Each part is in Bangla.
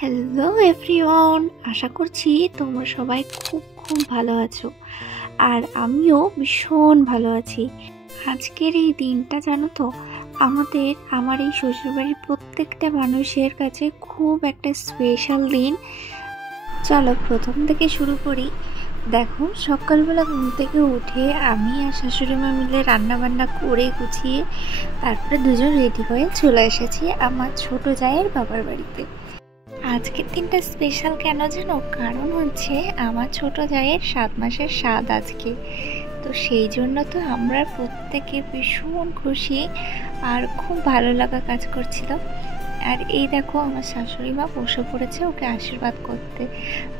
হ্যালো এভরিওয়ান, আশা করছি তোমরা সবাই খুব খুব ভালো আছো। আর আমিও ভীষণ ভালো আছি। আজকের এই দিনটা জানো তো, আমার এই শ্বশুরবাড়ির প্রত্যেকটা মানুষের কাছে খুব একটা স্পেশাল দিন। চলো প্রথম থেকে শুরু করি। দেখো, সকালবেলা ঘুম থেকে উঠে আমি আর শাশুড়ি মা মিলে রান্না বান্না করে গুছিয়ে তারপরে দুজন রেডি হয়ে চলে এসেছি আমার ছোট জায়ের বাবার বাড়িতে। আজকের দিনটা স্পেশাল কেন জানো? কারণ হচ্ছে আমার ছোট জায়ের 7 মাসের স্বাদ আজকে। তো সেই জন্য তো আমরা প্রত্যেকে ভীষণ খুশি আর খুব ভালো লাগা কাজ করছিল। আর এই দেখো, আমার শাশুড়ি মা বসে পড়েছে ওকে আশীর্বাদ করতে।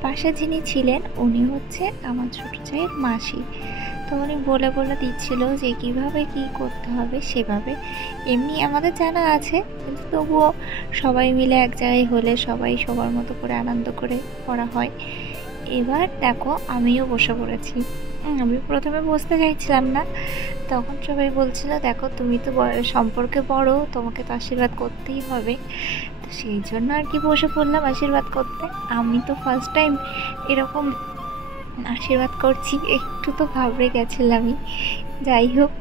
পাশে যিনি ছিলেন উনি হচ্ছে আমার ছোট জায়ের মাসি। তো উনি বলে বলে দিচ্ছিল যে কিভাবে কি করতে হবে সেভাবে। এমনি আমাদের জানা আছে, কিন্তু তবুও সবাই মিলে এক জায়গায় হলে সবাই সবার মতো করে আনন্দ করে করা হয়। এবার দেখো, আমিও বসে পড়েছি। আমি প্রথমে বসতে চাইছিলাম না, তখন সবাই বলছিল দেখো তুমি তো সম্পর্কে বড়, তোমাকে তো আশীর্বাদ করতেই হবে। তো সেই জন্য আর কি বসে পড়লাম আশীর্বাদ করতে। আমি তো ফার্স্ট টাইম এরকম আশীর্বাদ করছি, একটু তো ঘাবড়ে গেছিলামই। যাই হোক,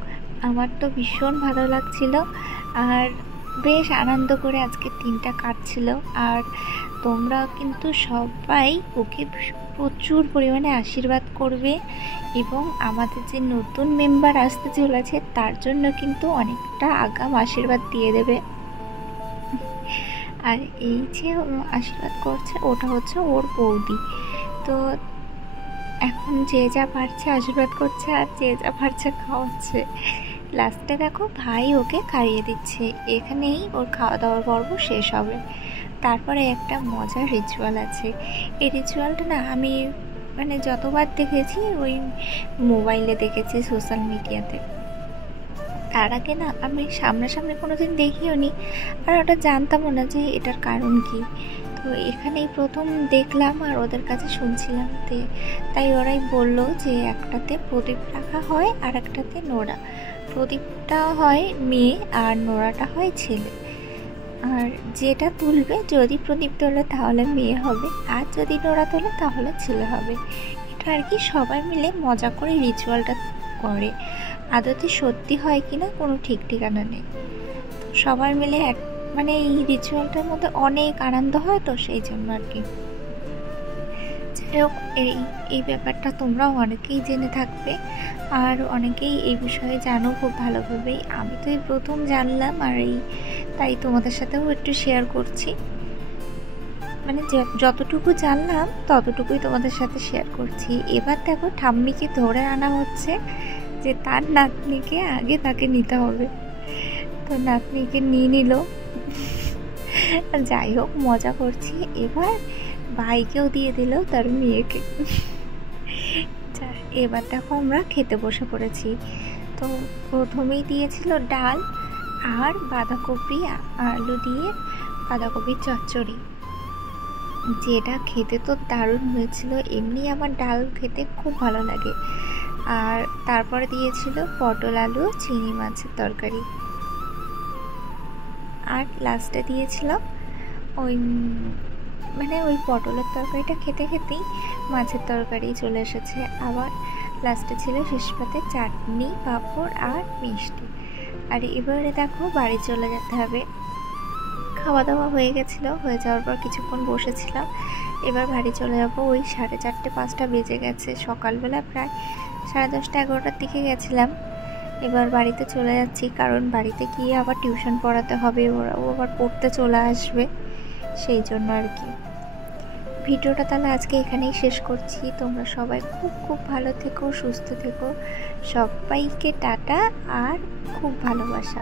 আমার তো ভীষণ ভালো লাগছিল আর বেশ আনন্দ করে আজকের দিনটা কাটছিল। আর তোমরা কিন্তু সবাই ওকে প্রচুর পরিমাণে আশীর্বাদ করবে এবং আমাদের যে নতুন মেম্বার আসতে চলেছে তার জন্য কিন্তু অনেকটা আগাম আশীর্বাদ দিয়ে দেবে। আর এই যে আশীর্বাদ করছে ওটা হচ্ছে ওর বৌদি। তো এখন যে যা পারছে আশীর্বাদ করছে আর যে যা পারছে খাওয়াচ্ছে। লাস্টে দেখো ভাই ওকে খাইয়ে দিচ্ছে। এখানেই ওর খাওয়া দাওয়ার পর্ব শেষ হবে। তারপরে একটা মজার রিচুয়াল আছে। এই রিচুয়ালটা না আমি যতবার দেখেছি ওই মোবাইলে দেখেছি, সোশ্যাল মিডিয়াতে। তার আগে না আমি সামনাসামনি কোনোদিন দেখিও নি, আর ওটা জানতামও না যে এটার কারণ কি। তো এখানেই প্রথম দেখলাম আর ওদের কাছে শুনছিলাম। তাই ওরাই বললো যে একটাতে প্রদীপ রাখা হয় আর একটাতে নোড়া। প্রদীপটা হয় মেয়ে আর নোড়াটা হয় ছেলে। আর যেটা তুলবে, যদি প্রদীপ তোলে তাহলে মেয়ে হবে, আর যদি নোড়া তোলে তাহলে ছেলে হবে। এটা আর কি সবাই মিলে মজা করে রিচুয়ালটা করে। আদতে সত্যি হয় কিনা কোনো ঠিক ঠিকানা নেই। সবাই মিলে এই রিচুয়ালটার মধ্যে অনেক আনন্দ হয়, তো সেই জন্য আর কি। যাই হোক, এই ব্যাপারটা তোমরাও অনেকেই জেনে থাকবে আর অনেকেই এই বিষয়ে জানো খুব ভালোভাবেই। আমি তো এই প্রথম জানলাম, আর তাই তোমাদের সাথেও একটু শেয়ার করছি। যতটুকু জানলাম ততটুকুই তোমাদের সাথে শেয়ার করছি। এবার দেখো, ঠাম্মিকে ধরে আনা হচ্ছে যে তার নাতনিকে আগে তাকে নিতে হবে। তো নাতনিকে নিয়ে নিল। যাই হোক, মজা করছি। এবার ভাইকেও দিয়ে দিল তার মেয়েকে। এবার দেখো আমরা খেতে বসে পড়েছি। তো প্রথমেই দিয়েছিল ডাল আর বাঁধাকপি আলু দিয়ে বাঁধাকপির চচ্চড়ি, যেটা খেতে তো দারুণ হয়েছিল। এমনি আমার ডাল খেতে খুব ভালো লাগে। আর তারপরে দিয়েছিল পটল আলু চিংড়ি মাছের তরকারি। আর লাস্টে দিয়েছিল ওই ওই পটলের তরকারিটা খেতে খেতেই মাছের তরকারি চলে এসেছে। আবার লাস্টে ছিল শেষ পাতে চাটনি, পাঁপড় আর মিষ্টি। আর এবারে দেখো বাড়ি চলে যেতে হবে। খাওয়া দাওয়া হয়ে গেছিলো, হয়ে যাওয়ার পর কিছুক্ষণ বসেছিলাম। এবার বাড়ি চলে যাবো। ওই 4:30-5টা বেজে গেছে। সকালবেলা প্রায় 10:30-11টার দিকে গেছিলাম। এবার বাড়িতে চলে যাচ্ছি, কারণ বাড়িতে গিয়ে আবার টিউশন পড়াতে হবে, ওরাও আবার পড়তে চলে আসবে, সেই জন্য আর কি। ভিডিওটা তাহলে আজকে এখানেই শেষ করছি। তোমরা সবাই খুব খুব ভালো থেকো, সুস্থ থেকো। সবাইকে টাটা আর খুব ভালোবাসা।